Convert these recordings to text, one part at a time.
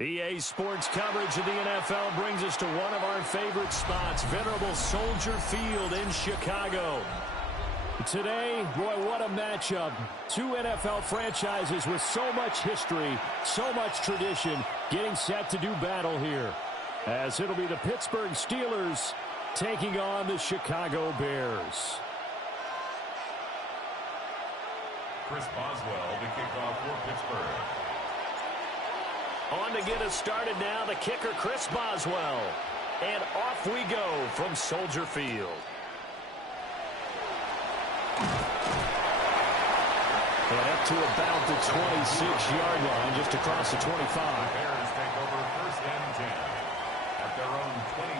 EA Sports coverage of the NFL brings us to one of our favorite spots, venerable Soldier Field in Chicago. Today, boy, what a matchup. Two NFL franchises with so much history, so much tradition, getting set to do battle here. As it'll be the Pittsburgh Steelers taking on the Chicago Bears. Chris Boswell, the kickoff for Pittsburgh. On to get us started now, the kicker, Chris Boswell. And off we go from Soldier Field. And up to about the 26-yard line, just across the 25. The Bears take over first and 10 at their own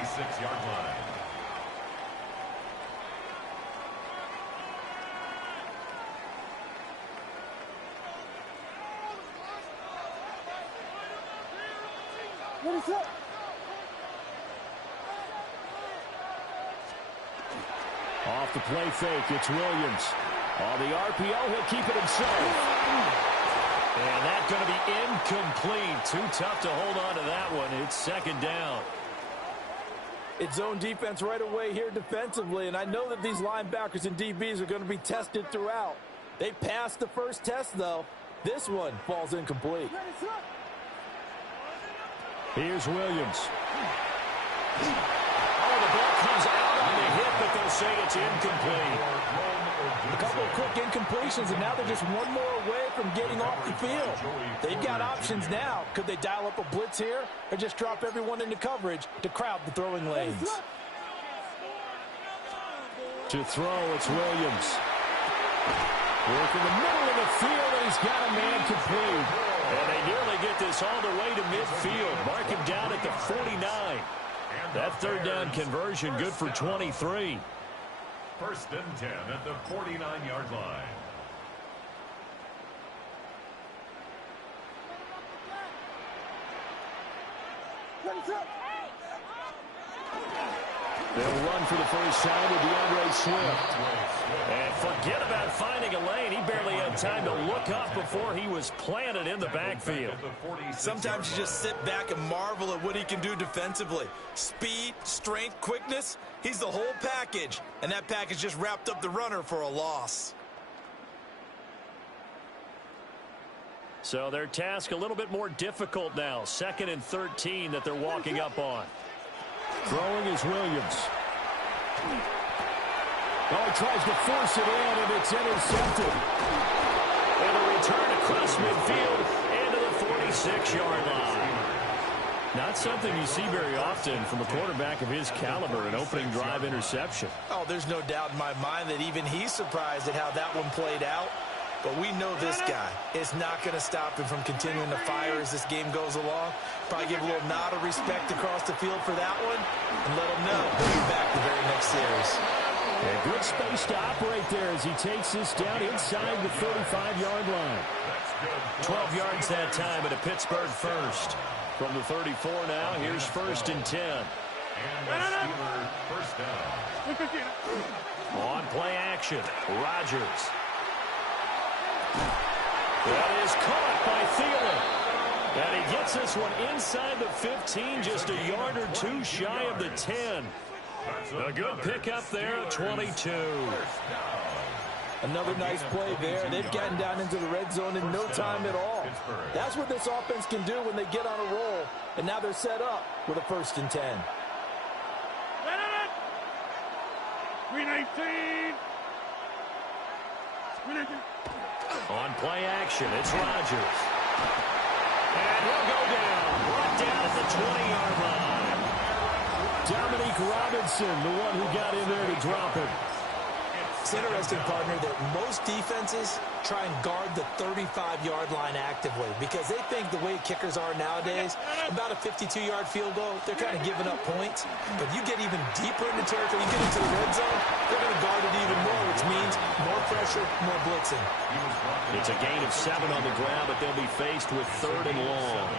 26-yard line. What is up? Off the play fake, it's Williams. On the RPO, he'll keep it himself. And that's going to be incomplete. Too tough to hold on to that one. It's second down. It's zone defense right away here defensively, and I know that these linebackers and DBs are going to be tested throughout. They passed the first test, though. This one falls incomplete. Here's Williams. Oh, the ball comes out on the hit, but they'll say it's incomplete. A couple of quick incompletions, and now they're just one more away from getting off the field. They've got options now. Could they dial up a blitz here or just drop everyone into coverage to crowd the throwing lanes? To throw, it's Williams. Work in the middle of the field, and he's got a man complete. And they nearly get this all the way to midfield. Mark him down at the 49. That third down conversion good for 23. First and 10 at the 49-yard line. They'll run for the first time with DeAndre Swift. And forget about finding a lane. He barely had time to look up before he was planted in the backfield. Sometimes you just sit back and marvel at what he can do defensively. Speed, strength, quickness, he's the whole package. And that package just wrapped up the runner for a loss. So their task a little bit more difficult now. 2nd and 13 that they're walking up on. Throwing is Williams. Oh, he tries to force it in, and it's intercepted. And a return across midfield into the 46-yard line. Not something you see very often from a quarterback of his caliber, an opening drive interception. Oh, there's no doubt in my mind that even he's surprised at how that one played out. But we know this guy is not going to stop him from continuing to fire as this game goes along. Probably give a little nod of respect across the field for that one and let him know he'll be back the very next series. A good space to operate there as he takes this down inside the 35-yard line. 12 yards that time at a Pittsburgh first. From the 34 now, here's first and 10. And the Steelers first down. On play action, Rodgers. That is caught by Thielen. And he gets this one inside the 15, just a yard or two shy of the 10. A good pickup there at 22. Another nice play there. They've gotten down into the red zone in no time at all. That's what this offense can do when they get on a roll. And now they're set up with a first and 10. 319. On play action, it's Rodgers. And he'll go down. Brought down at the 20-yard line. Dominique Robinson, the one who got in there to drop it. It's interesting, partner, that most defenses try and guard the 35-yard line actively because they think the way kickers are nowadays, about a 52-yard field goal, they're kind of giving up points. But you get even deeper into territory, you get into the red zone, they're going to guard it even more, which means more pressure, more blitzing. It's a gain of 7 on the ground, but they'll be faced with 3rd and long.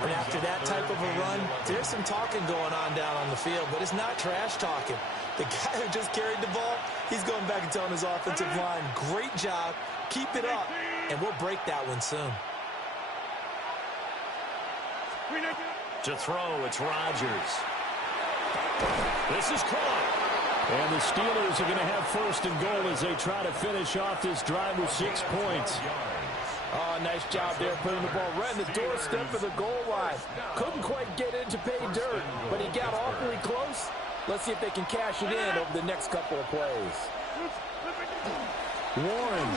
And after that type of a run, there's some talking going on down on the field, but it's not trash talking. The guy who just carried the ball, he's going back and telling his offensive line, great job, keep it up, and we'll break that one soon. To throw, it's Rodgers. This is caught. And the Steelers are going to have first and goal as they try to finish off this drive with 6 points. Oh, nice job there putting the ball right in the doorstep of the goal line. Couldn't quite get in to pay dirt, but he got awfully close. Let's see if they can cash it in over the next couple of plays. Warren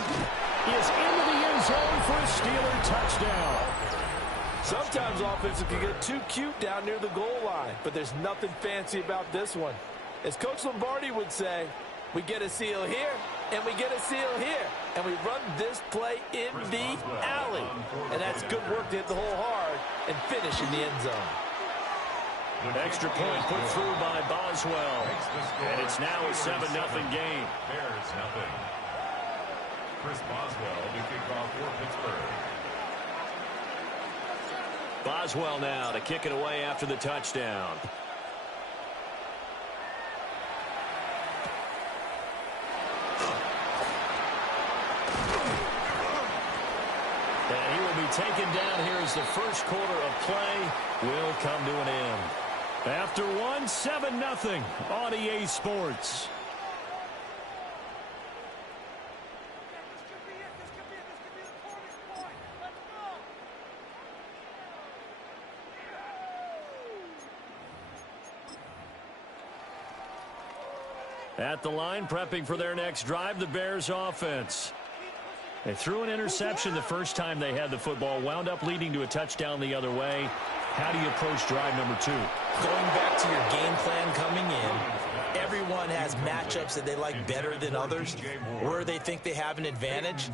is into the end zone for a Steeler touchdown. Sometimes offenses can get too cute down near the goal line, but there's nothing fancy about this one. As Coach Lombardi would say, we get a seal here, and we get a seal here, and we run this play in the alley. And that's good work to hit the hole hard and finish in the end zone. Extra point put through by Boswell, and it's now a 7-0 game. Bears nothing. Chris Boswell to kick off for Pittsburgh. Boswell now to kick it away after the touchdown. And he will be taken down here as the first quarter of play will come to an end. After one, 7-0 on EA Sports. At the line, prepping for their next drive, the Bears offense. They threw an interception the first time they had the football, wound up leading to a touchdown the other way. How do you approach drive number 2? Going back to your game plan coming in, everyone has matchups that they like better than others. Where they think they have an advantage,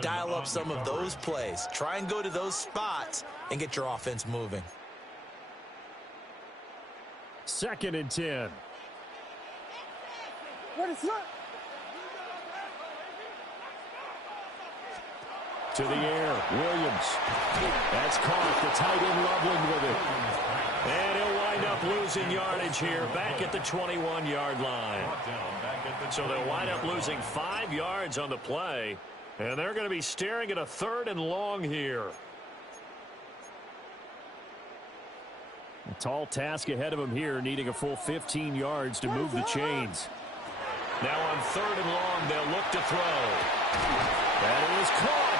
dial up some of those plays. Try and go to those spots and get your offense moving. 2nd and 10. What is that? To the air, Williams. That's caught. The tight end Loveland with it. And he'll wind up losing yardage here back at the 21-yard line. So they'll wind up losing 5 yards on the play. And they're going to be staring at a 3rd and long here. A tall task ahead of them here, needing a full 15 yards to move the chains. Now on 3rd and long, they'll look to throw. That is caught.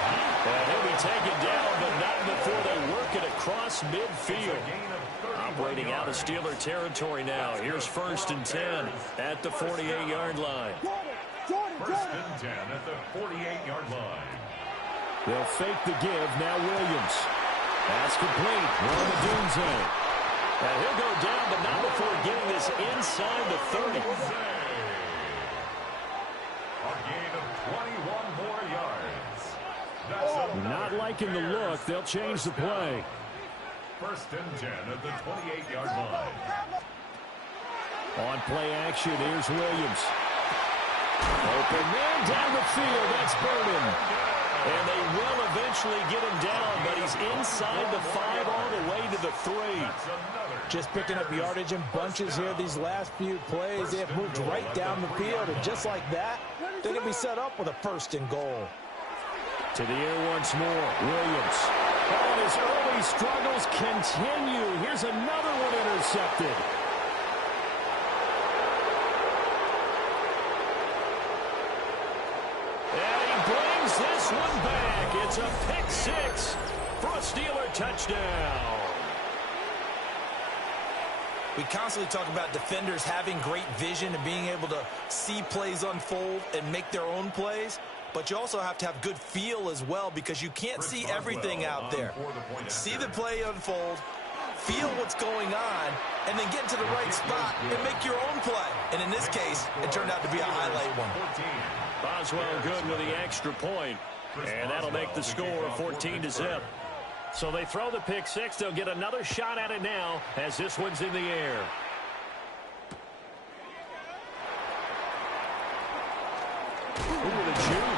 And he'll be taken down, but not before they work it across midfield. Operating out of Steeler territory now. Here's 1st and 10 at the 48-yard line. First and 10 at the 48-yard line. They'll fake the give. Now Williams. That's complete. On the Dunze. And he'll go down, but not before getting this inside the 30. A gain of 21 more yards. Not liking the look. They'll change the play. 1st and 10 at the 28-yard line. On play action, here's Williams. Open man down the field. That's Burden. And they will eventually get him down, but he's inside the 5 all the way to the 3. Just picking up yardage in bunches here these last few plays. They have moved right down the field, and just like that, they're going to be set up with a 1st and goal. To the air once more, Williams. Oh, his early struggles continue. Here's another one intercepted. And he brings this one back. It's a pick 6 for a Steeler touchdown. We constantly talk about defenders having great vision and being able to see plays unfold and make their own plays. But you also have to have good feel as well, because you can't see everything out there. See the play unfold, feel what's going on, and then get into the right spot and make your own play. And in this case, it turned out to be a highlight one. Boswell good with the extra point, and that'll make the score 14-0. So they throw the pick 6. They'll get another shot at it now as this one's in the air. Ooh, the juke.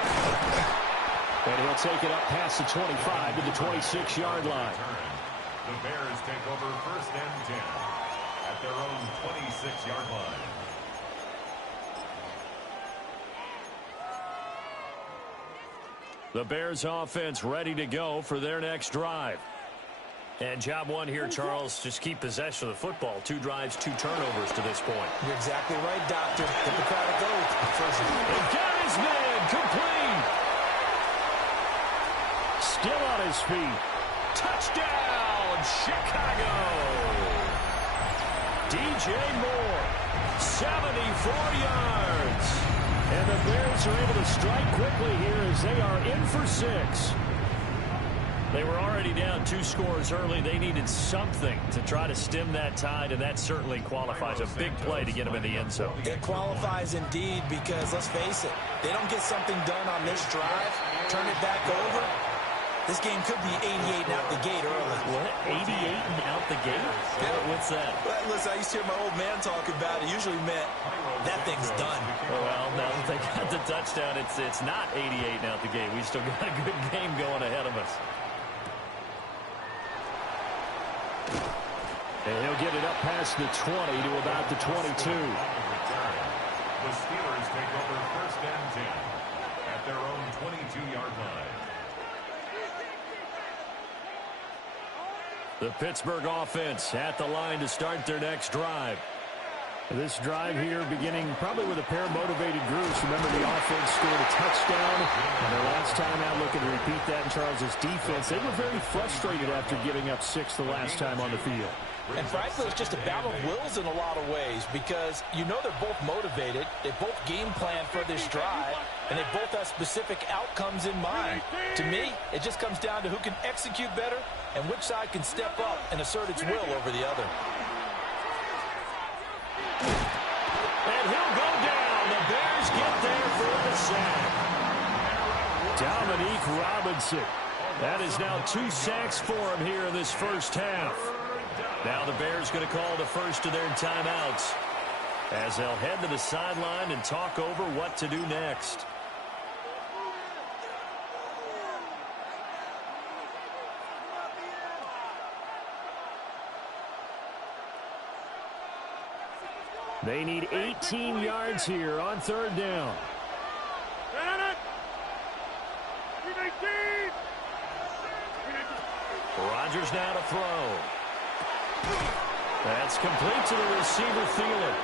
And he'll take it up past the 25 to the 26-yard line. The Bears take over 1st and 10 at their own 26-yard line. The Bears offense ready to go for their next drive. And job one here, Charles, just keep possession of the football. 2 drives, 2 turnovers to this point. You're exactly right, Doctor. Hippocratic oath. And got his man complete. Still on his feet. Touchdown, Chicago. DJ Moore, 74 yards. And the Bears are able to strike quickly here as they are in for 6. They were already down 2 scores early. They needed something to try to stem that tide, and that certainly qualifies. A big play to get them in the end zone. It qualifies indeed because, let's face it, they don't get something done on this drive, turn it back over, this game could be 88 and out the gate early. What? 88 and out the gate? Yeah. What's that? Well, listen, I used to hear my old man talk about it. Usually meant that thing's done. Well, now that they got the touchdown, it's not 88 and out the gate. We still got a good game going ahead of us. And he'll get it up past the 20 to about the 22. The Steelers take over 1st and 10 at their own 22-yard line. The Pittsburgh offense at the line to start their next drive. This drive here beginning probably with a pair of motivated groups. Remember, the offense scored a touchdown, and their last time out looking to repeat that in Charles' defense. They were very frustrated after giving up 6 the last time on the field. And frankly, it's just a battle of wills in a lot of ways because you know they're both motivated, they both game plan for this drive, and they both have specific outcomes in mind. To me, it just comes down to who can execute better and which side can step up and assert its will over the other. And he'll go down. The Bears get there for the sack. Dominique Robinson. That is now 2 sacks for him here in this first half. Now the Bears going to call the first of their timeouts as they'll head to the sideline and talk over what to do next. They need 18 yards here on 3rd down. Rodgers now to throw. That's complete to the receiver, Thielen.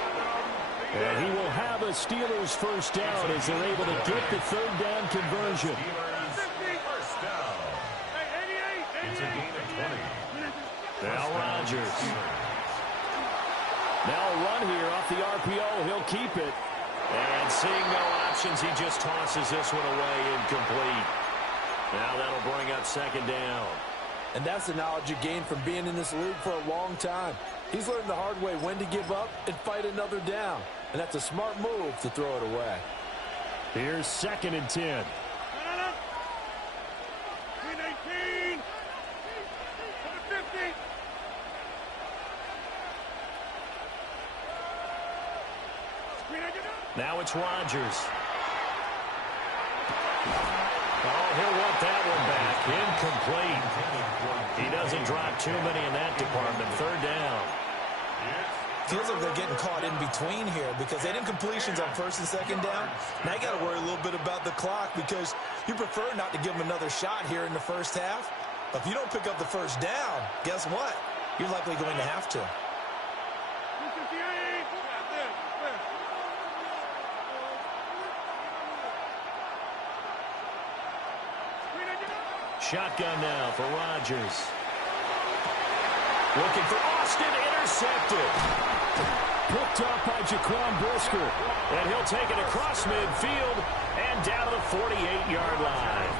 And he will have a Steelers first down as they're able to get the 3rd down conversion. First down. It's a gain of 20. Now Rodgers. Now a run here off the RPO. He'll keep it. And seeing no options, he just tosses this one away incomplete. Now that'll bring up 2nd down. And that's the knowledge you gain from being in this league for a long time. He's learned the hard way when to give up and fight another down. And that's a smart move to throw it away. Here's 2nd and 10. Now it's Rodgers. Oh, he'll want that one back. Incomplete. He doesn't drop too many in that department. 3rd down. Feels like they're getting caught in between here because they didn't completions on 1st and 2nd down. Now you got to worry a little bit about the clock because you prefer not to give them another shot here in the first half. But if you don't pick up the 1st down, guess what? You're likely going to have to. Shotgun now for Rodgers. Looking for Austin, intercepted. Picked off by Jaquan Brisker. And he'll take it across midfield and down to the 48-yard line.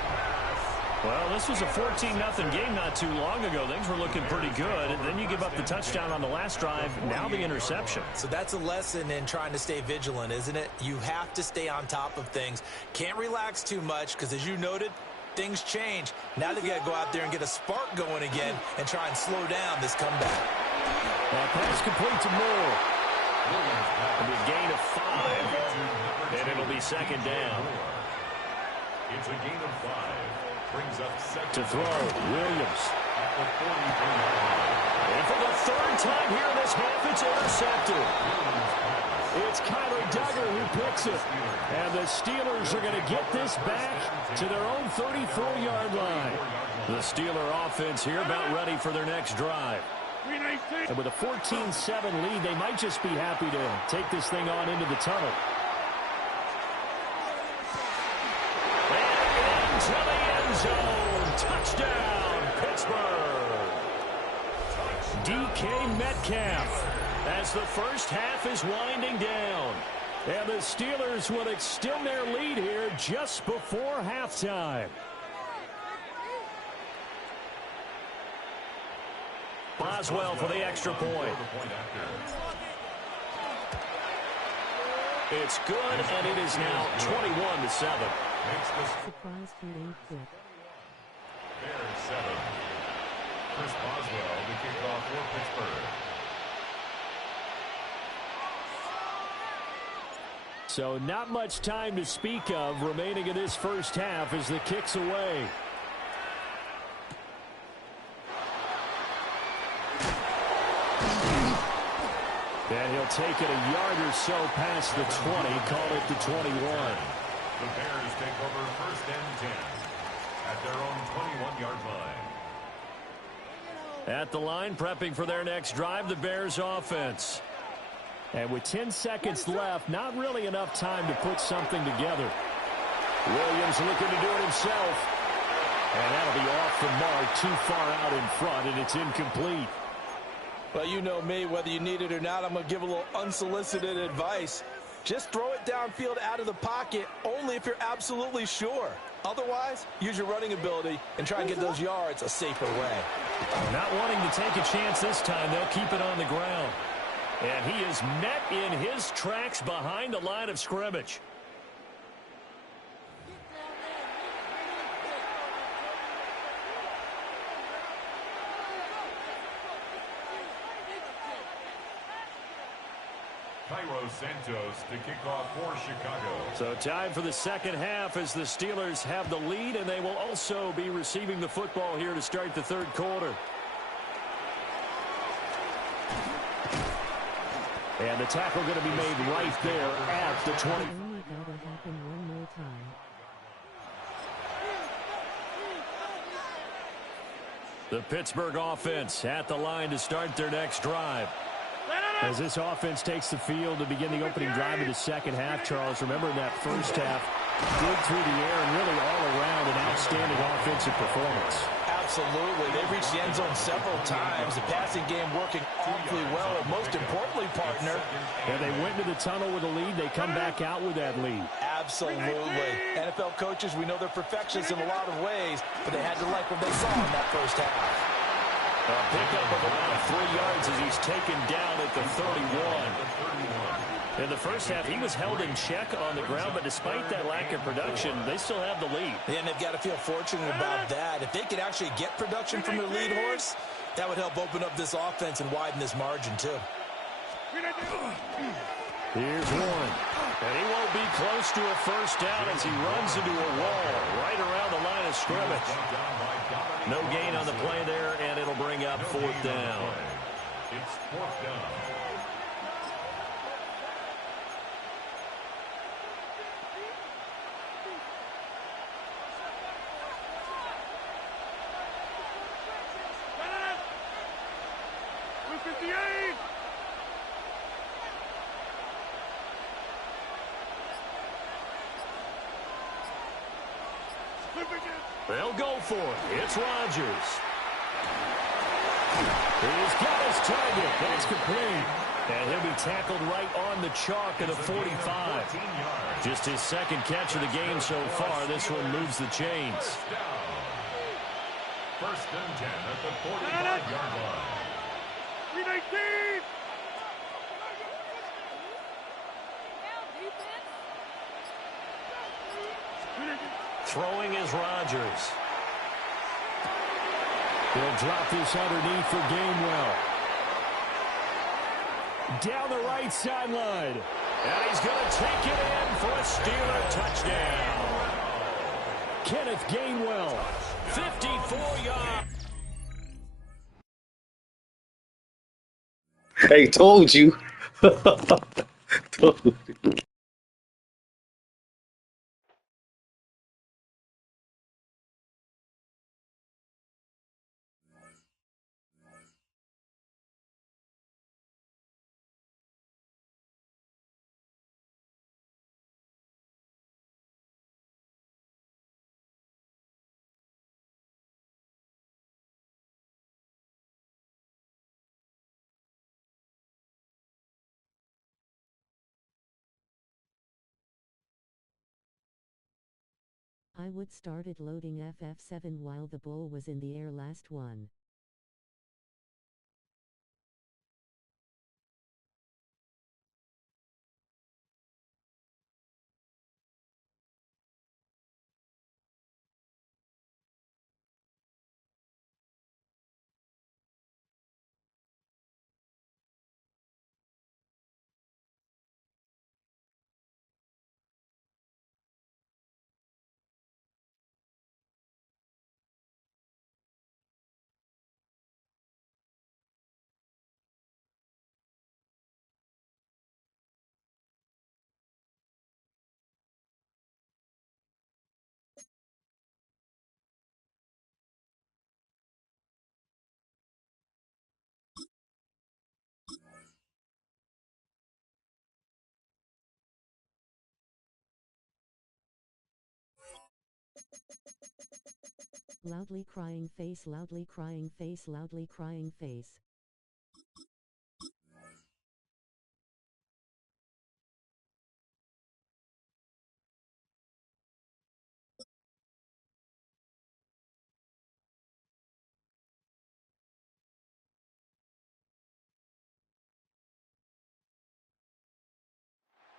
Well, this was a 14-0 game not too long ago. Things were looking pretty good. And then you give up the touchdown on the last drive. Now the interception. So that's a lesson in trying to stay vigilant, isn't it? You have to stay on top of things. Can't relax too much because, as you noted, things change. Now they've got to go out there and get a spark going again and try and slow down this comeback. Pass complete to Moore. It'll be a gain of 5, and it'll be 2nd down. It's a gain of 5. Brings up 2nd to throw, Williams. At the 43-yard line. And for the 3rd time here in this half, it's intercepted. It's Kyler Duggar who picks it. And the Steelers are going to get this back to their own 34-yard line. The Steeler offense here about ready for their next drive. And with a 14-7 lead, they might just be happy to take this thing on into the tunnel. And into the end zone. Touchdown, Pittsburgh. DK Metcalf as the first half is winding down. And the Steelers will extend their lead here just before halftime. Boswell for the extra point. It's good, and it is now 21-7. Surprise feeding tip. Bears 7. Chris Boswell, the kickoff for Pittsburgh. So not much time to speak of remaining in this first half as the kick's away. And he'll take it a yard or so past the 20, call it the 21. The Bears take over first and 10 at their own 21-yard line. At the line, prepping for their next drive, the Bears offense. And with 10 seconds left, not really enough time to put something together. Williams looking to do it himself. And that'll be off the mark, too far out in front, and it's incomplete. Well, you know me, whether you need it or not, I'm going to give a little unsolicited advice. Just throw it downfield out of the pocket only if you're absolutely sure. Otherwise, use your running ability and try and get those yards a safer way. Not wanting to take a chance this time, they'll keep it on the ground. And he is met in his tracks behind the line of scrimmage. Cairo Santos to kick off for Chicago. So time for the second half as the Steelers have the lead, and they will also be receiving the football here to start the third quarter. And the tackle going to be made right there at the 20. Only gotta happen one more time. The Pittsburgh offense at the line to start their next drive. As this offense takes the field to begin the opening drive of the second half, Charles, remember in that first half, good through the air and really all around an outstanding offensive performance. Absolutely. They've reached the end zone several times. The passing game working awfully well. And most importantly, partner. And they went into the tunnel with a lead. They come back out with that lead. Absolutely. NFL coaches, we know they're perfectionists in a lot of ways, but they had to like what they saw in that first half. A pickup of around 3 yards as he's taken down at the 31. In the first half, he was held in check on the ground, but despite that lack of production, they still have the lead. And they've got to feel fortunate about that. If they could actually get production from their lead horse, that would help open up this offense and widen this margin, too. Here's one. And he won't be close to a first down as he runs into a wall right around the line of scrimmage. No gain on the play there, and it'll bring up fourth down. It's fourth down. They'll go for it. It's Rodgers. He's got his target. That's complete. And he'll be tackled right on the chalk of the 45. Just his second catch of the game so far. This one moves the chains. First and 10 at the 45-yard line. 319! Throwing is Rodgers. He'll drop this underneath for Gainwell. Down the right sideline. And he's going to take it in for a Steeler touchdown. Kenneth Gainwell, 54 yards. Hey, told you. I would started loading FF7 while the ball was in the air last one. Loudly crying face, loudly crying face, loudly crying face.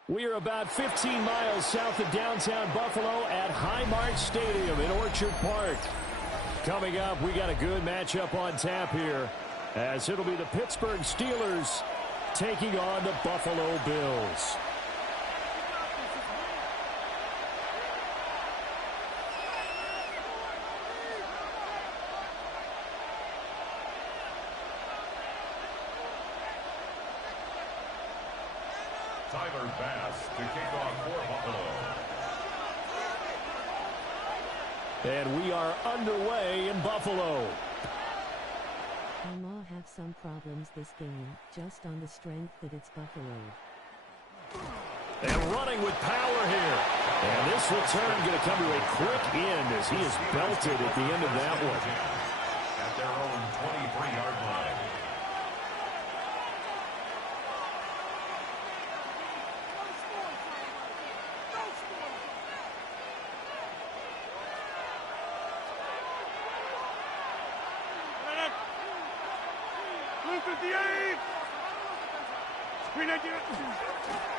We are about 15 miles south of downtown Buffalo at Highmark Stadium in Orchard Park. Coming up, we got a good matchup on tap here, as it'll be the Pittsburgh Steelers taking on the Buffalo Bills. Tyler Bass to kick off for Buffalo. And we are underway in Buffalo. I might have some problems this game, just on the strength that it's Buffalo. And running with power here. And this return going to come to a quick end as he is belted at the end of that one. At their own 23-yard line.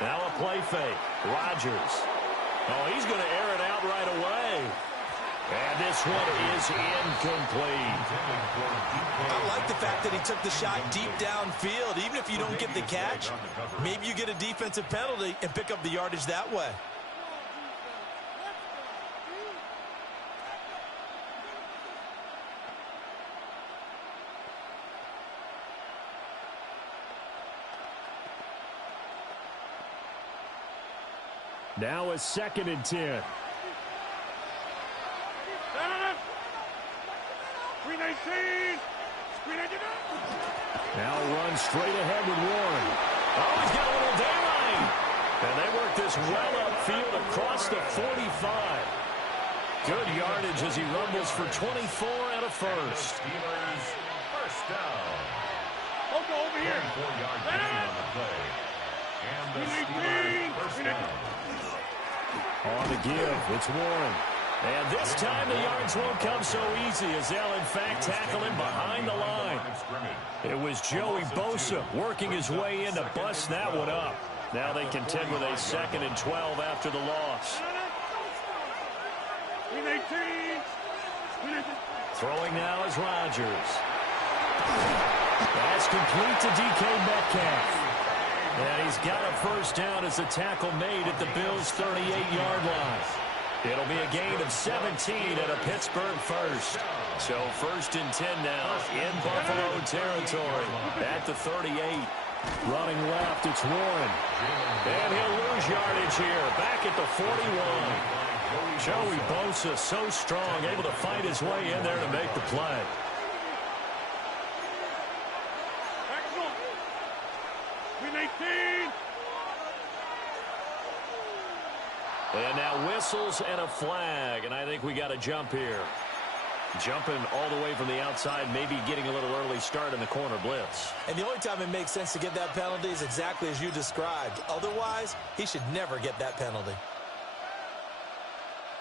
Now a play fake. Rodgers. Oh, he's going to air it out right away. And this one is incomplete. I like the fact that he took the shot deep downfield. Even if you don't get the catch, maybe you get a defensive penalty and pick up the yardage that way. Now a 2nd and 10. Now run straight ahead with Warren. Oh, he's got a little daylight. And they work this well upfield across the 45. Good yardage as he rumbles for 24 and a first. Steelers first down. Go over here. 4-yard gain on the play. And the Steelers first down. On the give, it's Warren. And this time the yards won't come so easy as they'll in fact tackle him behind the line. It was Joey Bosa working his way in to bust that one up. Now they contend with a 2nd and 12 after the loss. Throwing now is Rodgers. That's complete to DK Metcalf. And he's got a first down as the tackle made at the Bills' 38-yard line. It'll be a gain of 17 at a Pittsburgh first. So 1st and 10 now in Buffalo territory at the 38. Running left, it's Warren. And he'll lose yardage here. Back at the 41. Joey Bosa, so strong, able to fight his way in there to make the play. And now whistles and a flag, and I think we got a jump here. Jumping all the way from the outside, maybe getting a little early start in the corner blitz. And the only time it makes sense to get that penalty is exactly as you described. Otherwise, he should never get that penalty.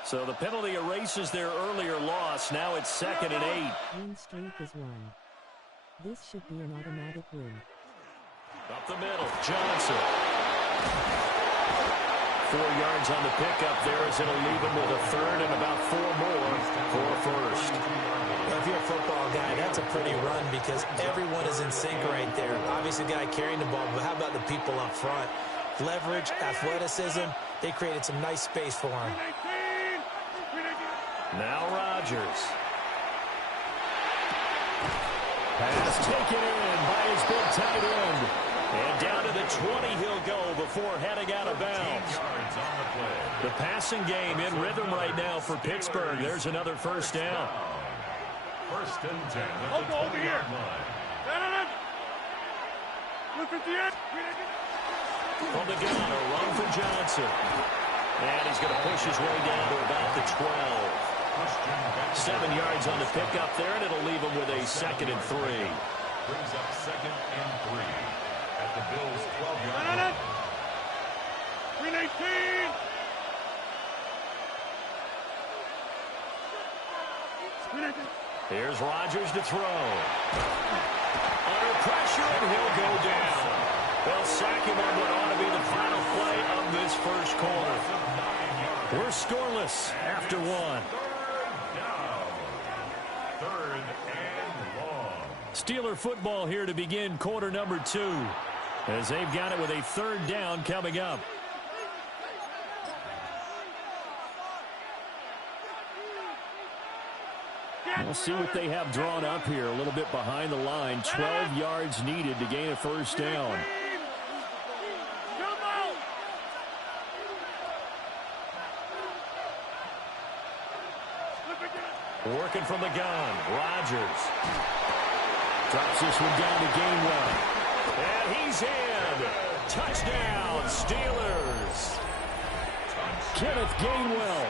So the penalty erases their earlier loss. Now it's 2nd and 8. Win streak is 1. This should be an automatic win. Up the middle, Johnson. 4 yards on the pickup there as it'll leave him with a third and about 4 more for a first. Well, if you're a football guy, that's a pretty run because everyone is in sync right there. Obviously, the guy carrying the ball, but how about the people up front? Leverage, athleticism, they created some nice space for him. Now Rodgers. Pass taken in by his big tight end. And down to the 20 he'll go before heading out of bounds. The passing game in rhythm right now for Pittsburgh. There's another first down. 1st and 10. I'll go over here. Look at the end. From the gun, a run for Johnson. And he's going to push his way down to about the 12. 7 yards on the pickup there, and it'll leave him with a 2nd and 3. Brings up 2nd and 3 at the Bills' 12-yard line. 318. Here's Rodgers to throw. Under pressure, and he'll go down. They'll sack him on what ought to be the final play of this first quarter. We're scoreless after 1. Steeler football here to begin quarter number 2, as they've got it with a 3rd down coming up. We'll see what they have drawn up here. A little bit behind the line. 12 yards needed to gain a first down. Working from the gun. Rodgers. Drops this one down to Gainwell. And he's in. Touchdown, Steelers. Kenneth Gainwell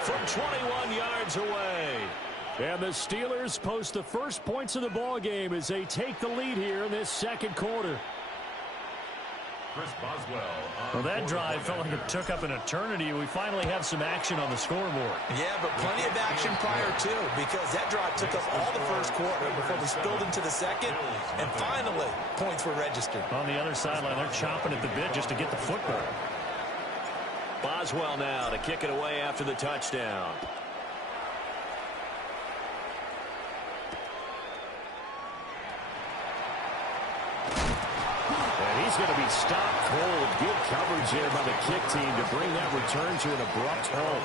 from 21 yards away. And the Steelers post the first points of the ball game as they take the lead here in this second quarter. Chris Boswell. Well, that drive felt like it took up an eternity. We finally have some action on the scoreboard. Yeah, but plenty of action prior to, because that drive took up all the first quarter before we spilled into the second, and finally, points were registered. On the other sideline, they're chomping at the bit just to get the football. Boswell now to kick it away after the touchdown. He's going to be stopped cold. Good coverage there by the kick team to bring that return to an abrupt halt.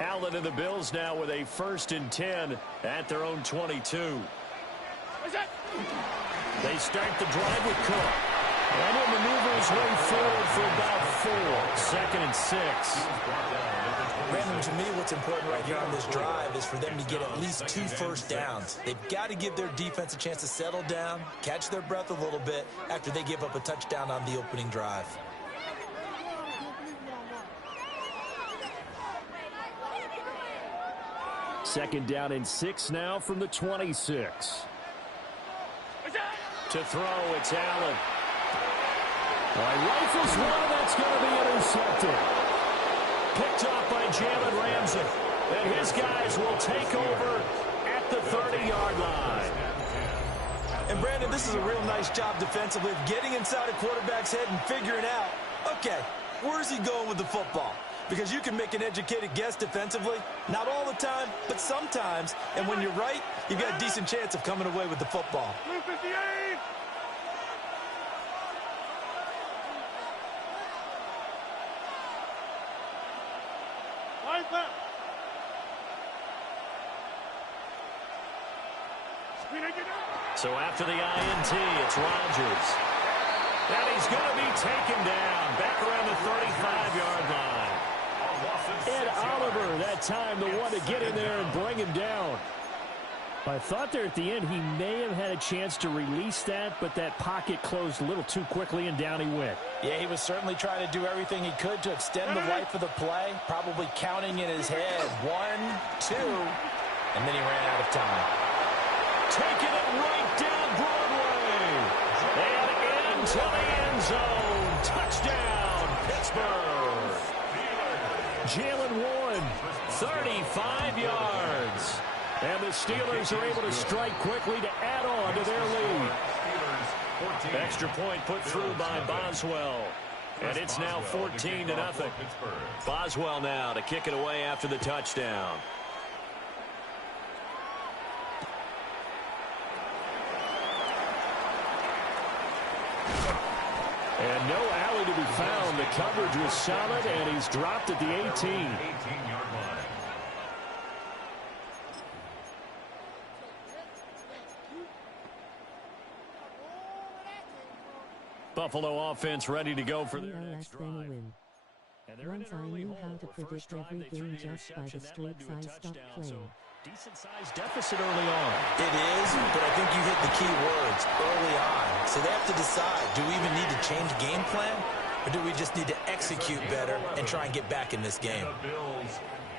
Allen and the Bills now with a 1st and 10 at their own 22. They start the drive with Cook. And he'll maneuver his way forward for about 4. 2nd and 6. Brandon, to me, what's important right here on this drive is for them to get at least 2 first downs. They've got to give their defense a chance to settle down, catch their breath a little bit after they give up a touchdown on the opening drive. Second down and 6 now from the 26. To throw, it's Allen. Rifles one, that's going to be intercepted. Picked off by Jalen Ramsey. And his guys will take over at the 30-yard line. And, Brandon, this is a real nice job defensively of getting inside a quarterback's head and figuring out, okay, where's he going with the football? Because you can make an educated guess defensively. Not all the time, but sometimes. And when you're right, you've got a decent chance of coming away with the football. So after the INT, it's Rodgers. And he's going to be taken down back around the 35-yard line. Ed Oliver, that time, the one to get in there and bring him down. I thought there at the end he may have had a chance to release that, but that pocket closed a little too quickly, and down he went. Yeah, he was certainly trying to do everything he could to extend the life of the play, probably counting in his head 1, 2, and then he ran out of time. Taking it right down Broadway. And into the end zone. Touchdown, Pittsburgh. Jalen Warren, 35 yards. And the Steelers are able to strike quickly to add on to their lead. Extra point put through by Boswell. And it's now 14-0. Boswell now to kick it away after the touchdown. And no alley to be found. The coverage was solid, and he's dropped at the 18. 18-yard line. Buffalo offense ready to go for their next less than a drive. win. Once I knew how to predict every game just by the streaks I stopped playing. Decent-sized deficit early on. It is, but I think you hit the key words early on. So they have to decide, do we even need to change game plan, or do we just need to execute better and try and get back in this game?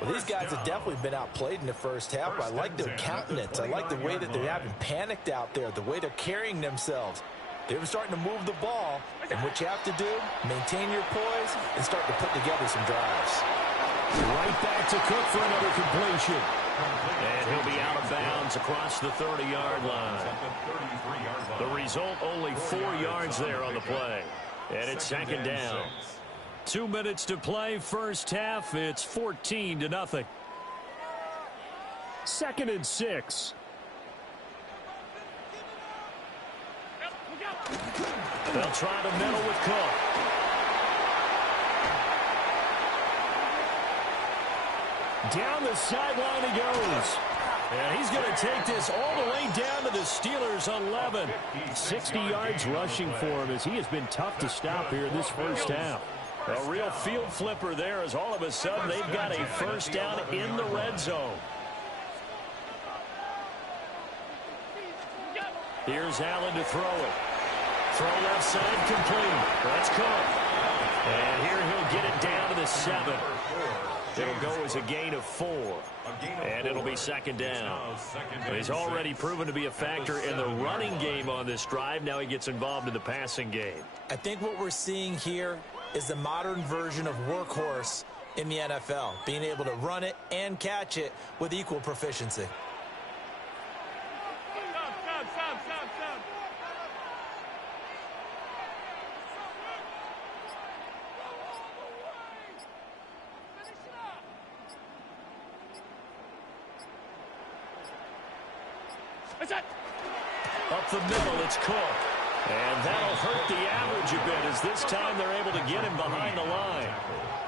Well, these guys have definitely been outplayed in the first half. I like their countenance. I like the way that they haven't panicked out there, the way they're carrying themselves. They're starting to move the ball, and what you have to do, maintain your poise and start to put together some drives. Right back to Cook for another completion. And he'll be out of bounds across the 30-yard line. The result, only 4 yards there on the play. And it's second down. 2 minutes to play, first half. It's 14-0. 2nd and 6. They'll try to middle with Cook. Down the sideline he goes. And he's going to take this all the way down to the Steelers' 11. 60 yards rushing for him as he has been tough to stop here in this first half. A real field flipper there as all of a sudden they've got a first down in the red zone. Here's Allen to throw it. Throw left side complete. That's Cook. And here he'll get it down to the 7. It'll go as a gain of 4. And it'll be second down. He's already proven to be a factor in the running game on this drive. Now he gets involved in the passing game. I think what we're seeing here is the modern version of workhorse in the NFL, being able to run it and catch it with equal proficiency. Up the middle, it's Cook. And that'll hurt the average a bit as this time they're able to get him behind the line.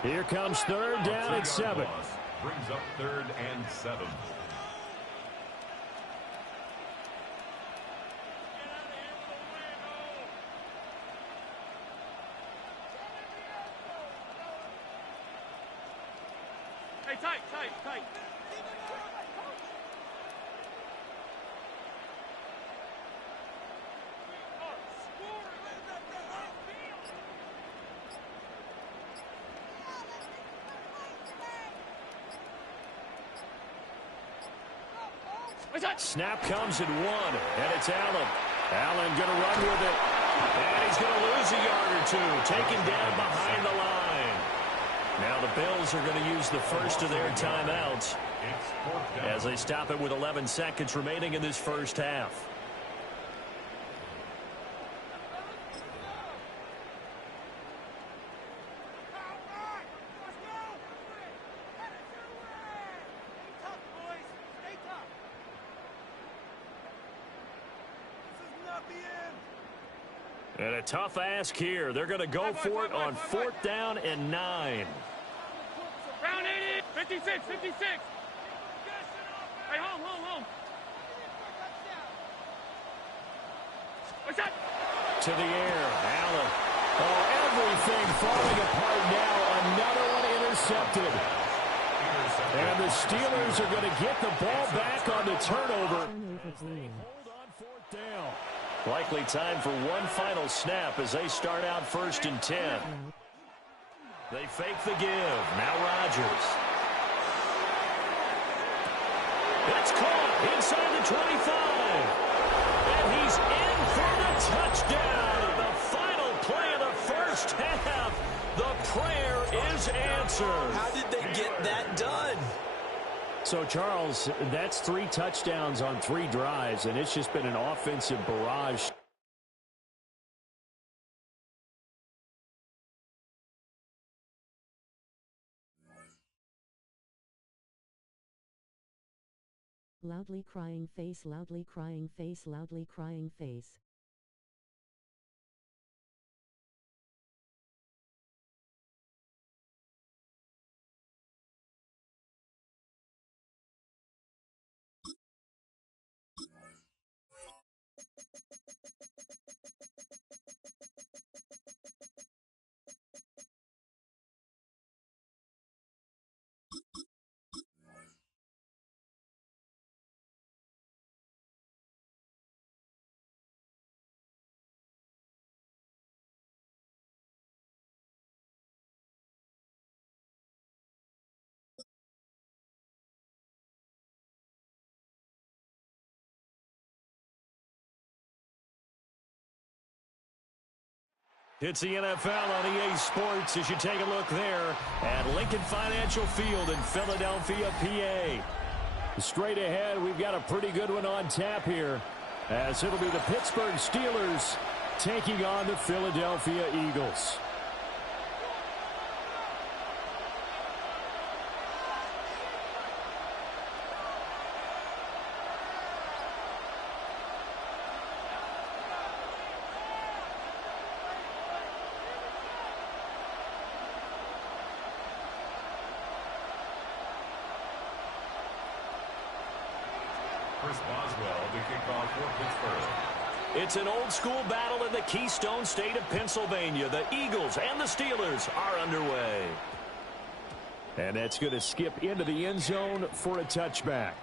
Here comes third down at 7. Brings up 3rd and 7. Hey, tight. Snap comes at 1, and it's Allen. Allen going to run with it. And he's going to lose a yard or two, taken down behind the line. Now the Bills are going to use the first of their timeouts as they stop it with 11 seconds remaining in this first half. And a tough ask here. They're going to go for it on 4th down and 9. Round 80. 56. Hey, home. To the air, Allen. Oh, everything falling apart now. Another one intercepted. And the Steelers are going to get the ball back on the turnover. Hold on fourth down. Likely time for one final snap as they start out 1st and 10. They fake the give. Now Rodgers. It's caught inside the 25. And he's in for the touchdown. The final play of the first half. The prayer is answered. How did they get that done? So, Charles, that's 3 touchdowns on 3 drives, and it's just been an offensive barrage. Loudly crying face, loudly crying face, loudly crying face. It's the NFL on EA Sports as you take a look there at Lincoln Financial Field in Philadelphia, PA. Straight ahead, we've got a pretty good one on tap here, as it'll be the Pittsburgh Steelers taking on the Philadelphia Eagles. Chris Boswell to kick off for Pittsburgh. It's an old-school battle in the Keystone State of Pennsylvania. The Eagles and the Steelers are underway. And that's going to skip into the end zone for a touchback.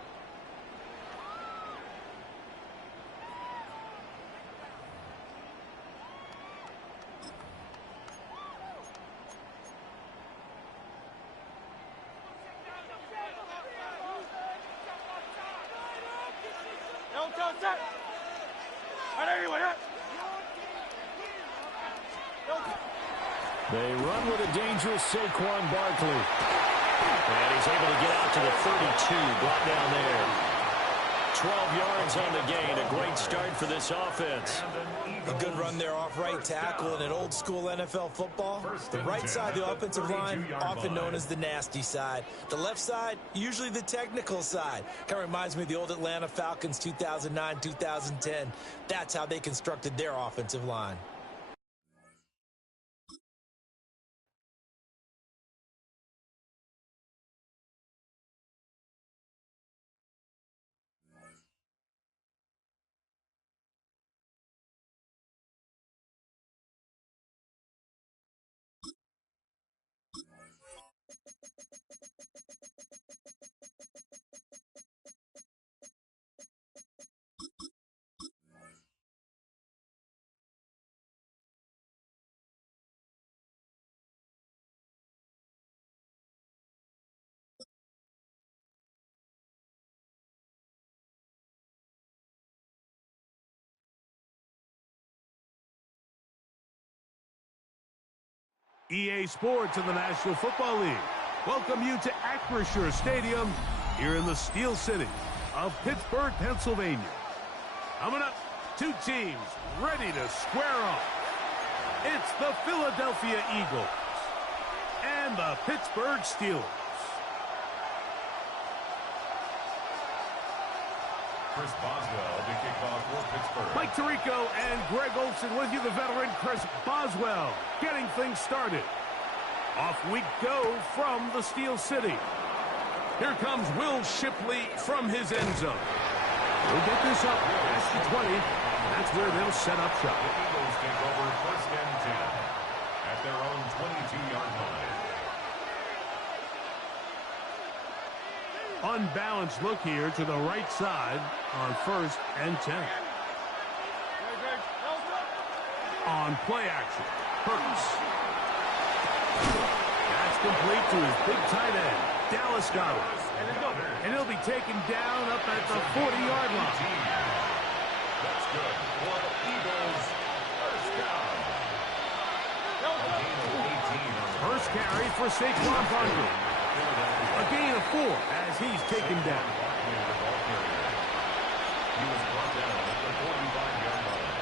They run with a dangerous Saquon Barkley. And he's able to get out to the 32, brought down there. 12 yards on the gain. A great start for this offense. A good run there off right tackle in an old-school NFL football. The right side of the offensive line, often known as the nasty side. The left side, usually the technical side. Kind of reminds me of the old Atlanta Falcons 2009-2010. That's how they constructed their offensive line. EA Sports in the National Football League welcome you to Acrisure Stadium here in the Steel City of Pittsburgh, Pennsylvania. Coming up, 2 teams ready to square off. It's the Philadelphia Eagles and the Pittsburgh Steelers. Chris Boswell to kick off for Pittsburgh. Mike Tirico and Greg Olsen with you, the veteran Chris Boswell, getting things started. Off we go from the Steel City. Here comes Will Shipley from his end zone. He'll get this up past the 20. That's where they'll set up shop. The Eagles take over 1st and 10 at their own 22-yard line. Unbalanced look here to the right side on 1st and 10. On play action, Hurts. That's complete to his big tight end, Dallas Goedert. And he'll be taken down up at the 40-yard line. That's good for the Eagles. First down. A gain of 18 on the First carry for Saquon Barkley. A gain of 4 as he's taken down. He was brought down at the 45-yard line.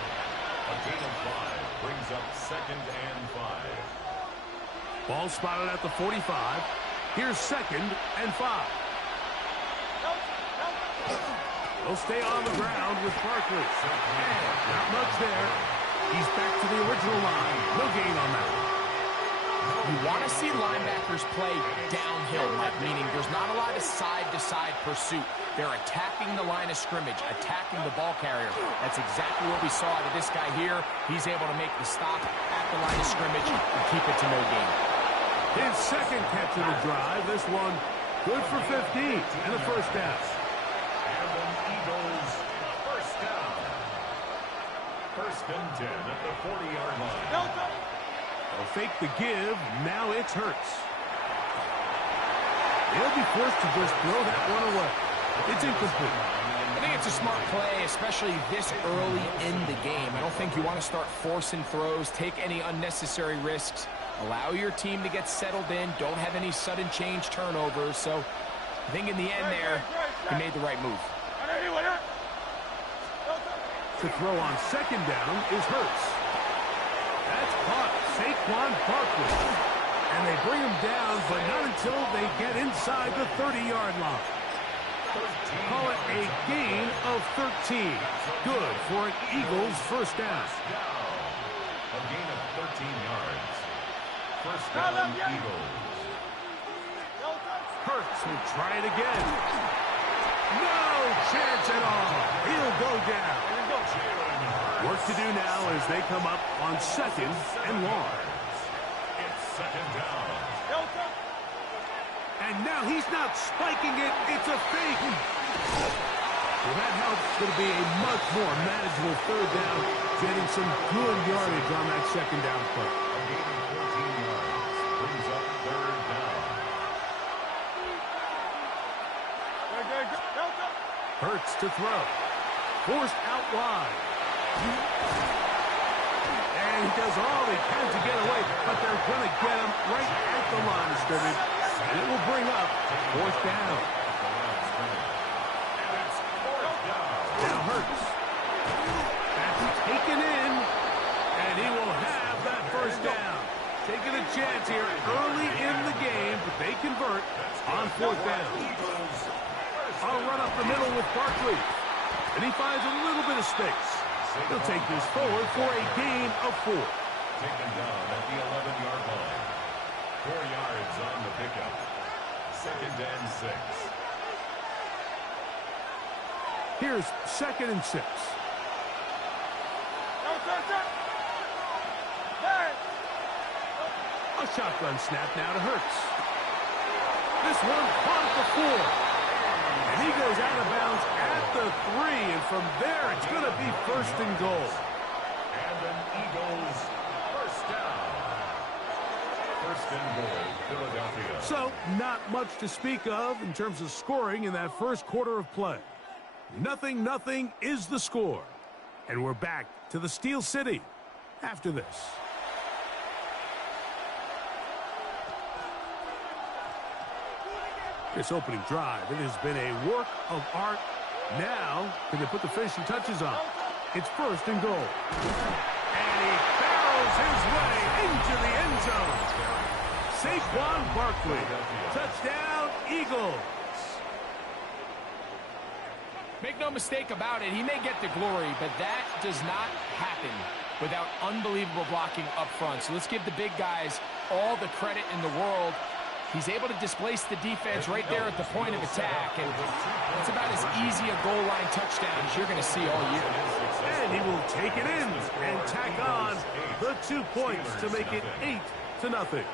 A gain of 5 brings up 2nd and 5. Ball spotted at the 45. Here's 2nd and 5. They'll stay on the ground with Barkley. And not much there. He's back to the original line. No gain on that. You want to see linebackers play downhill, Mike, meaning there's not a lot of side-to-side pursuit. They're attacking the line of scrimmage, attacking the ball carrier. That's exactly what we saw out of this guy here. He's able to make the stop at the line of scrimmage and keep it to no gain. His second catch of the drive. This one good for 15 and a first down. And the Eagles first down. 1st and 10 at the 40-yard line. They'll fake the give. Now it's Hurts. They'll be forced to just throw that one away. It's incomplete. I think it's a smart play, especially this early in the game. I don't think you want to start forcing throws, take any unnecessary risks, allow your team to get settled in, don't have any sudden change turnovers. So I think in the end there, he made the right move. To throw on 2nd down is Hurts. That's caught Saquon Barkley. And they bring him down, but not until they get inside the 30-yard line. Call it a gain of 13. Good for an Eagles first down. A gain of 13 yards. First down, Eagles. Hurts will try it again. No chance at all. He'll go down. Work to do now as they come up on 2nd and long. It's 2nd down. And now he's not spiking it. It's a fake. Well, that helps. It's going to be a much more manageable 3rd down, getting some good yardage on that 2nd down play. A gain of 14 yards brings up 3rd down. Hurts to throw. Forced out wide. And he does all he can to get away, but they're going to get him right at the line of scrimmage. And it will bring up 4th down. Now Hurts. That's taken in, and he will have that first down. Taking a chance here early in the game, but they convert on 4th down. I'll run up the middle with Barkley. And he finds a little bit of space. He'll take this forward for a gain of 4. Taken down at the 11-yard line. 4 yards on the pickup. 2nd and 6. Here's 2nd and 6. A shotgun snap now to Hurts. This one caught at the 4. And he goes out of bounds at the 3. And from there, it's going to be 1st and goal. And an Eagles first down. 1st and goal, Philadelphia. So, not much to speak of in terms of scoring in that first quarter of play. 0-0 is the score. And we're back to the Steel City after this. This opening drive, it has been a work of art. Now, can they put the finishing touches on? It's 1st and goal. And he barrels his way into the end zone. Saquon Barkley. Touchdown, Eagles. Make no mistake about it, he may get the glory, but that does not happen without unbelievable blocking up front. So let's give the big guys all the credit in the world. He's able to displace the defense right there at the point of attack, and it's about as easy a goal line touchdown as you're going to see all year. And he will take it in and tack on the 2 points to make it 8-0.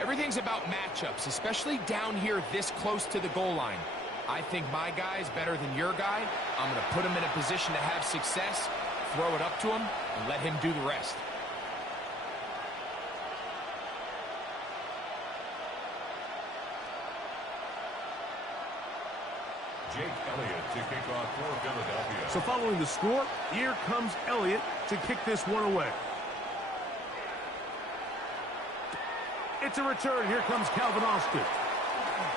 Everything's about matchups, especially down here this close to the goal line. I think my guy is better than your guy. I'm going to put him in a position to have success, throw it up to him, and let him do the rest. Jake Elliott to kick off for Philadelphia. So following the score, here comes Elliott to kick this one away. It's a return. Here comes Calvin Austin.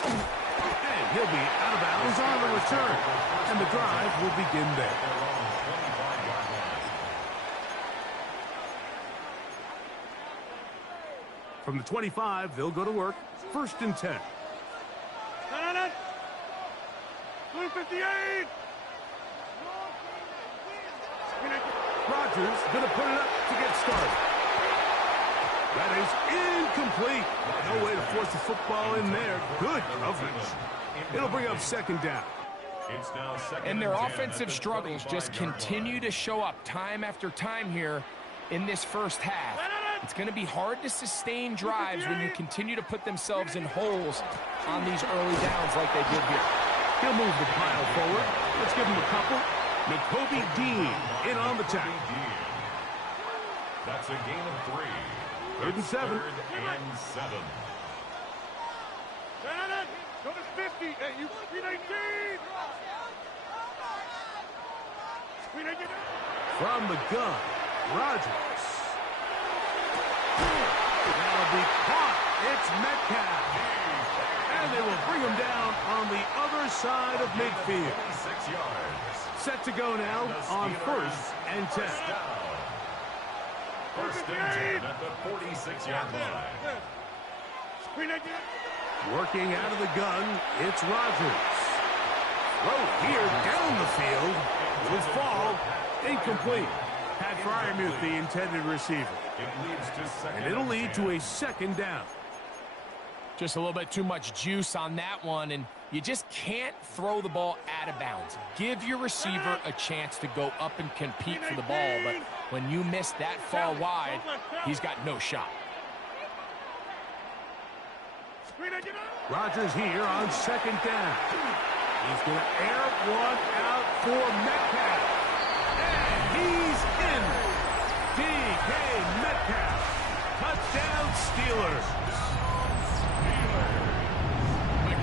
And he'll be out of bounds on the return. And the drive will begin there. From the 25, they'll go to work. 1st and 10. Blue 58. Rodgers going to put it up to get started. That is incomplete. No way to force the football in there. Good coverage. It'll bring up 2nd down. It's now 2nd And their and 10 offensive at the struggles just 25-yard continue line. to show up time after time here in this first half. It's going to be hard to sustain drives when you continue to put themselves in holes on these early downs like they did here. He'll move the pile forward. Let's give him a couple. N'Kobe Dean in on the tackle. That's a gain of 3. 3rd and 7. 3rd and 7. Go to 50. Hey, you 319. From the gun, Rodgers. That'll be caught. It's Metcalf. And they will bring him down on the other side of midfield. 26 yards. Set to go now on 1st and 10. 1st and 10 at the 46-yard line. Working out of the gun, it's Rodgers. Throw here down the field. Will fall. Incomplete. Pat Fryermuth, the intended receiver. It leads to 2nd And it'll lead to a 2nd down. Just a little bit too much juice on that one, and you just can't throw the ball out of bounds. Give your receiver a chance to go up and compete for the ball, but when you miss that far wide, he's got no shot. Rodgers here on 2nd down. He's going to air one out for Metcalf. And he's in. DK Metcalf. Touchdown Steelers.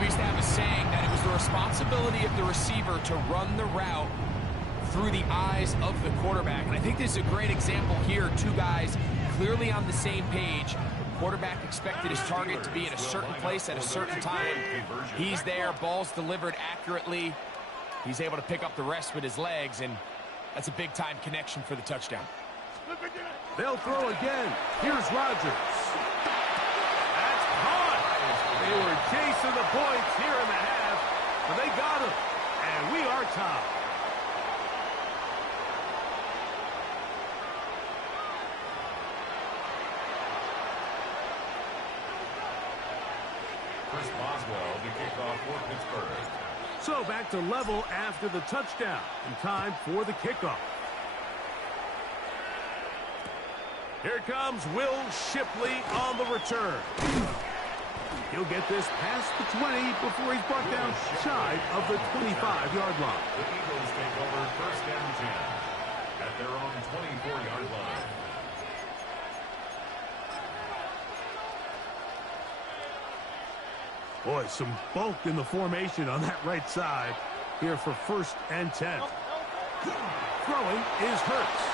We used to have a saying that it was the responsibility of the receiver to run the route through the eyes of the quarterback. And I think this is a great example here. 2 guys clearly on the same page. Quarterback expected his target to be in a certain place at a certain time. He's there. Ball's delivered accurately. He's able to pick up the rest with his legs, and that's a big-time connection for the touchdown. They'll throw again. Here's Rodgers. That's caught. They were chasing the points here in the half, but they got him. And we are tied. Chris Boswell to kick off for Pittsburgh. So back to level after the touchdown. And time for the kickoff. Here comes Will Shipley on the return. He'll get this past the 20 before he's brought down shy of the 25-yard line. The Eagles take over 1st and 10 at their own 24-yard line. Boy, some bulk in the formation on that right side here for 1st and 10. Throwing is Hurts.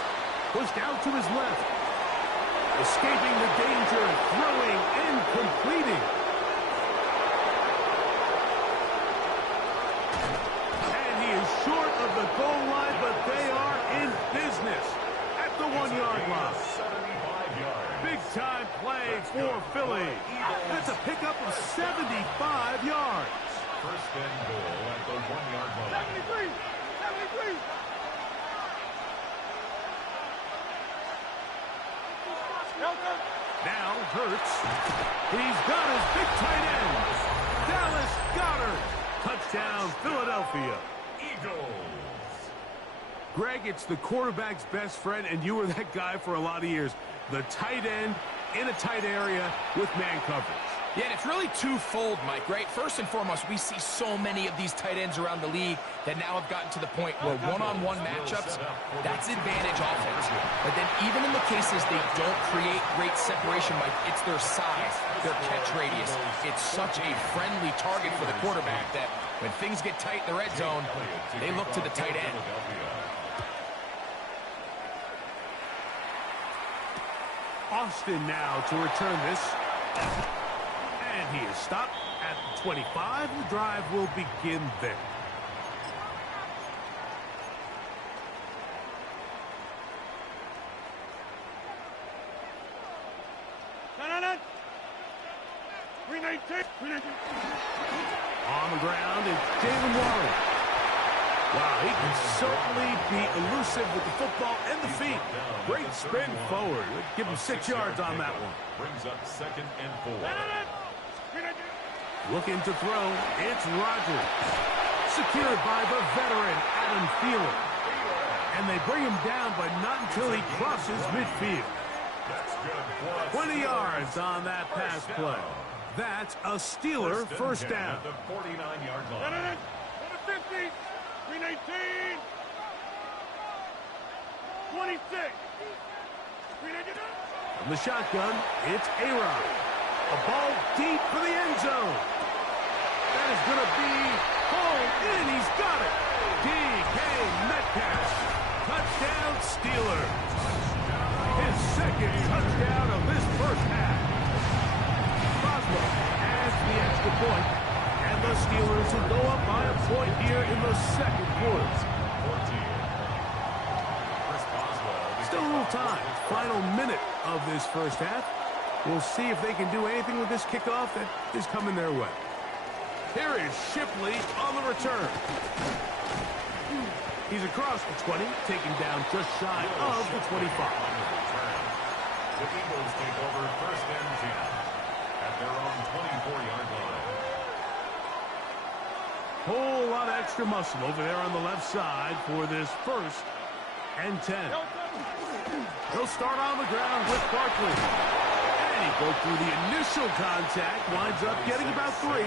Pushed out to his left. Escaping the danger. Throwing and completing. And he is short of the goal line, but they are in business at the 1-yard line. 75-yard. Big-time play for Philly. That's a pickup of 75 yards. 1st and goal at the 1-yard line. 73. Now Hurts. He's got his big tight end. Dallas Goedert. Touchdown, Philadelphia. Eagles. Greg, it's the quarterback's best friend, and you were that guy for a lot of years. The tight end in a tight area with man coverage. Yeah, and it's really twofold, Mike, right? First and foremost, we see so many of these tight ends around the league that now have gotten to the point where one-on-one matchups, that's advantage offense. But then even in the cases they don't create great separation, Mike, it's their size, their catch radius. It's such a friendly target for the quarterback that when things get tight in the red zone, they look to the tight end. Austin now to return this. And he is stopped at the 25. The drive will begin there. On the ground is Jalen Warren. Wow, he can certainly be elusive with the football and the feet. Great spin forward. Give him 6 yards on that one. Brings up 2nd and 4. Looking to throw. It's Rodgers. Secured by the veteran, Adam Thielen. And they bring him down, but not until he crosses midfield. 20 yards on that pass play. That's a Steeler first down. The 49-yard line. 50, 319, 26. From the shotgun, it's A-Rod. A ball deep for the end zone. That is going to be hauled in. He's got it. D.K. Metcalf. Touchdown, Steeler. His second touchdown of this first half. Boswell has the extra point, and the Steelers will go up by a point here in the second quarter. Still a little time. Final minute of this first half. We'll see if they can do anything with this kickoff that is coming their way. Here is Shipley on the return. He's across the 20, taken down just shy of the 25. The Eagles take over 1st and 10 at their own 24-yard line. Whole lot of extra muscle over there on the left side for this 1st and 10. He'll start on the ground with Barkley. And he broke through the initial contact, winds up getting about 3.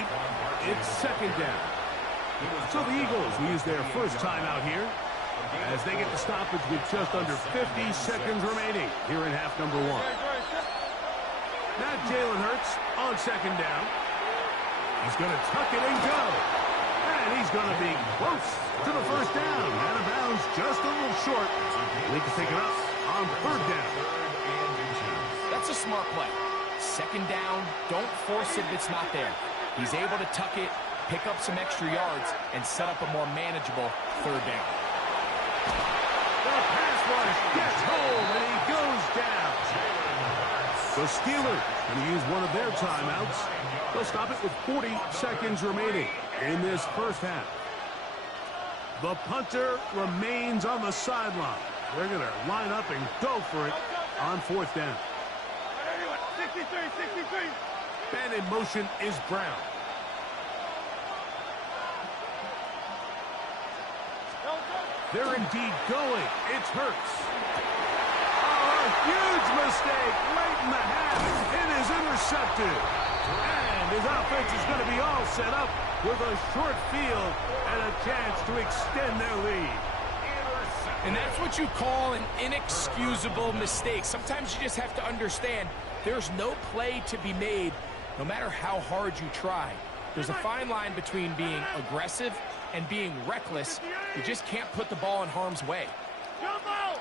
It's 2nd down. So the Eagles will use their first timeout here as they get the stoppage with just under 50 seconds remaining here in half number 1. Now Jalen Hurts on 2nd down. He's going to tuck it and go. And he's going to be close to the first down. Out of bounds just a little short. They can pick it up on 3rd down. That's a smart play. 2nd down, don't force it if it's not there. He's able to tuck it, pick up some extra yards, and set up a more manageable 3rd down. The pass rush gets home, and he goes down. The Steelers going to use one of their timeouts. They'll stop it with 40 seconds remaining in this first half. The punter remains on the sideline. They're going to line up and go for it on 4th down. 63. And in motion is Brown. They're indeed going. It's Hurts. Oh, a huge mistake late in the half. It is intercepted. And his offense is going to be all set up with a short field and a chance to extend their lead. And that's what you call an inexcusable mistake. Sometimes you just have to understand there's no play to be made no matter how hard you try. There's a fine line between being aggressive and being reckless. You just can't put the ball in harm's way. Jump out!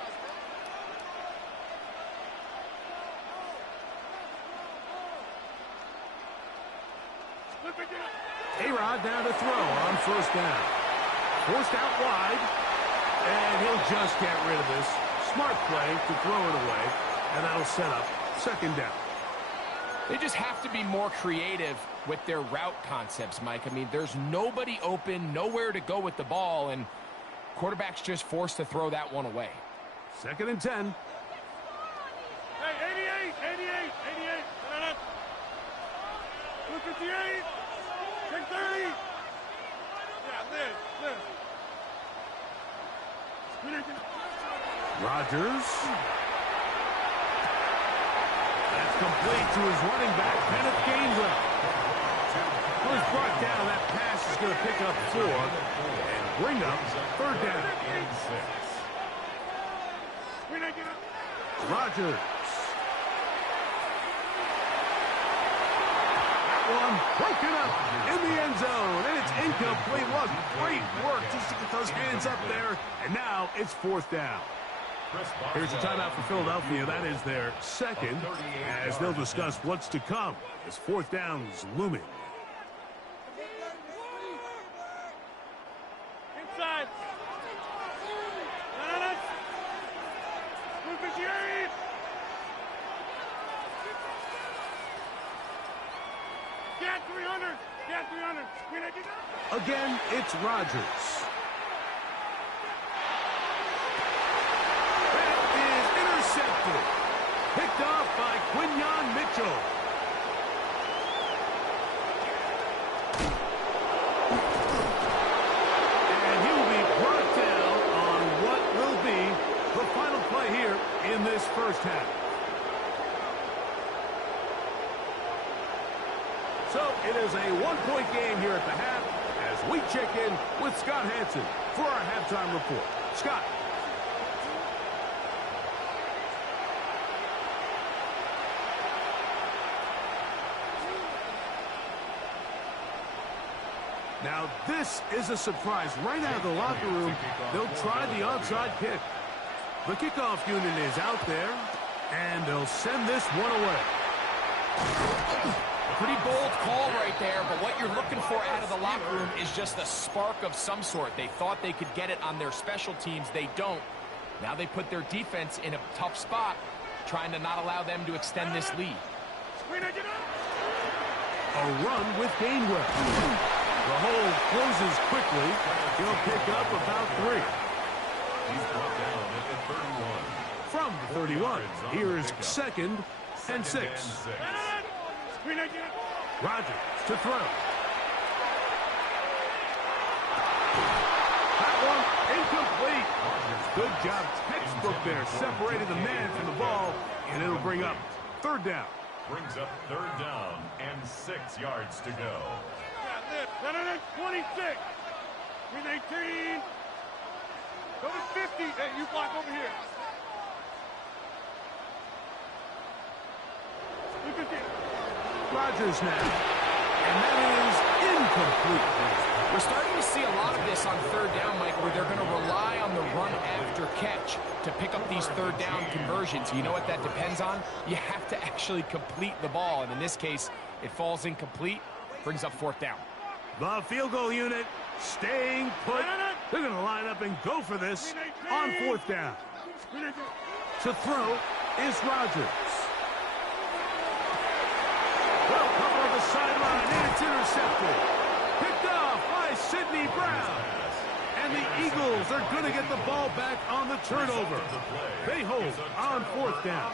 A-Rod down to throw on 1st down. Forced out wide, and he'll just get rid of this. Smart play to throw it away, and that'll set up 2nd down. They just have to be more creative with their route concepts, Mike. I mean, there's nobody open, nowhere to go with the ball, and quarterback's just forced to throw that one away. 2nd and 10. Hey, 88. 258. 630. Yeah, live. Rodgers. That's complete to his running back, Kenneth Gainwell. Well, he's brought down. That pass is going to pick up 4 and bring up third down. Rodgers. That one broken up in the end zone, and it's incomplete. What great work just to get those hands up there, and now it's 4th down. Here's the timeout for Philadelphia. That is their second, as they'll discuss what's to come as 4th down is looming. Inside. Get 300. Get 300. Again, it's Rodgers. Intercepted. Picked off by Quinyon Mitchell. And he will be brought down on what will be the final play here in this first half. So it is a 1-point game here at the half as we check in with Scott Hansen for our halftime report. Scott. Now, this is a surprise. Right out of the locker room, they'll try the onside kick. The kickoff unit is out there, and they'll send this one away. Pretty bold call right there, but what you're looking for out of the locker room is just a spark of some sort. They thought they could get it on their special teams. They don't. Now they put their defense in a tough spot, trying to not allow them to extend this lead. A run with Gainwell. The hole closes quickly. He'll pick up about 3. He's brought down at the 31. From the 31, here's 2nd and 6. Rodgers to throw. That one incomplete. Good job, textbook there, separating the man from the ball, and it'll bring up 3rd down. Brings up 3rd down and 6 yards to go. 26. 319. Go to 50. Hey, you block over here. 350. Rodgers now. And that is incomplete. We're starting to see a lot of this on 3rd down, Mike, where they're going to rely on the run after catch to pick up these 3rd down conversions. You know what that depends on? You have to actually complete the ball, and in this case, it falls incomplete, brings up 4th down. The field goal unit staying put. They're going to line up and go for this on 4th down. To throw is Rodgers. Well, cover on the sideline, and it's intercepted. Picked off by Sidney Brown. And the Eagles are going to get the ball back on the turnover. They hold on 4th down.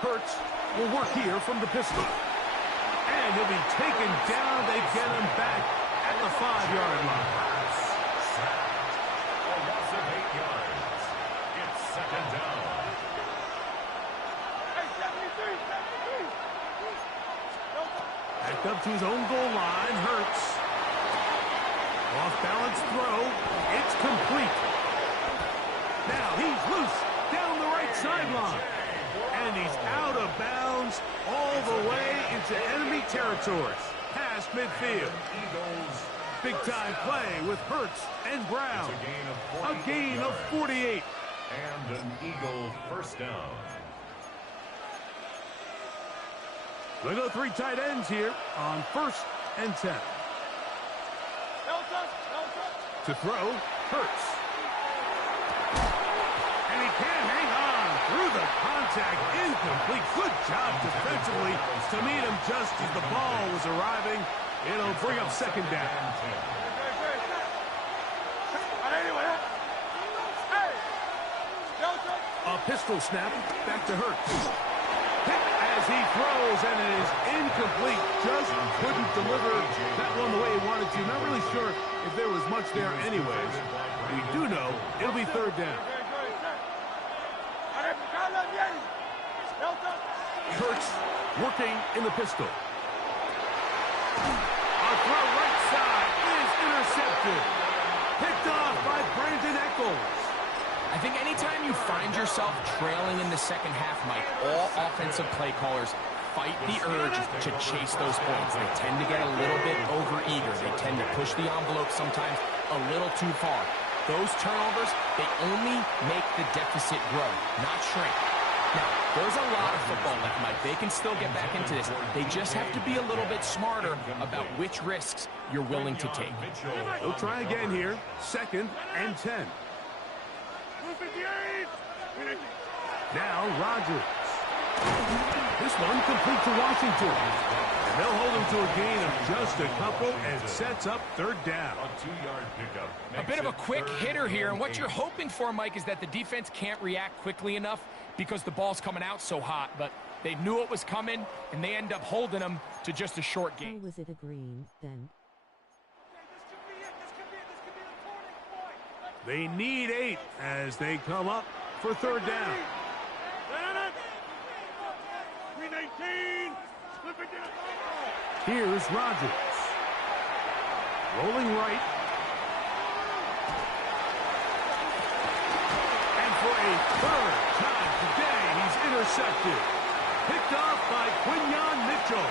Hurts will work here from the pistol. And he'll be taken down. They get him back at the 5-yard line. A loss of 8 yards. It's 2nd down. Backed up to his own goal line. Hurts. Off-balance throw. It's complete. Now he's loose down the right sideline. And he's out of bounds all the way into enemy territory. Past midfield. Big-time play with Hurts and Brown. A gain of 48. And an Eagle 1st down. They go 3 tight ends here on 1st and 10. To throw, Hurts. And he can't hang on through the contact. Incomplete. Good job defensively to meet him just as the ball was arriving. It'll bring up second down. A pistol snap back to Hurts. Hit as he throws, and it is incomplete. Just couldn't deliver that one the way he wanted to. Not really sure if there was much there anyways. We do know it'll be third down. Hurts working in the pistol. A throw right side is intercepted. Picked off by Brandon Echols. I think anytime you find yourself trailing in the second half, Mike, all offensive play callers fight the urge to chase those points. They tend to get a little bit overeager. They tend to push the envelope sometimes a little too far. Those turnovers, they only make the deficit grow, not shrink. Now, there's a lot of football left, Mike. They can still get back into this. They just have to be a little bit smarter about which risks you're willing to take. They'll try again here. 2nd and 10. Now Rodgers. This one complete to Washington. And they'll hold him to a gain of just a couple and sets up third down. A 2-yard pickup. A bit of a quick hitter here, and what you're hoping for, Mike, is that the defense can't react quickly enough because the ball's coming out so hot, but they knew it was coming, and they end up holding them to just a short gain. How was it a green, then? They need 8 as they come up for third down. Here's Rodgers. Rolling right. And for a third time today, he's intercepted. Picked off by Quinyon Mitchell.